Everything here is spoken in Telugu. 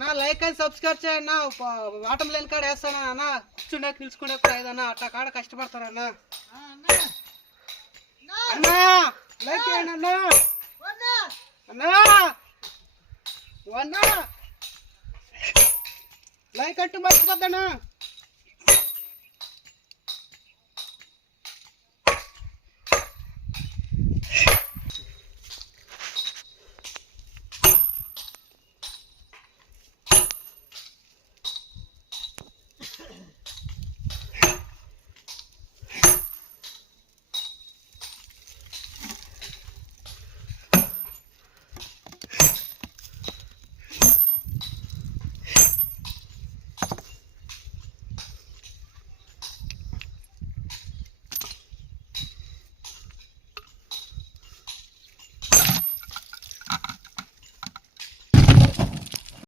అన్నా లైక్ అండ్ సబ్స్క్రైబ్ చేయండి. వాటం లేని కాడ వేస్తానా అన్న, కూర్చుండే నిలుచుకునే ఏదన్నా అట్లా కాడ కష్టపడతారన్నా. అన్నా లైక్ చేయండి అన్నా. అన్నా అన్నా లైక్ అంటూ మర్చిపోద్దన్నా.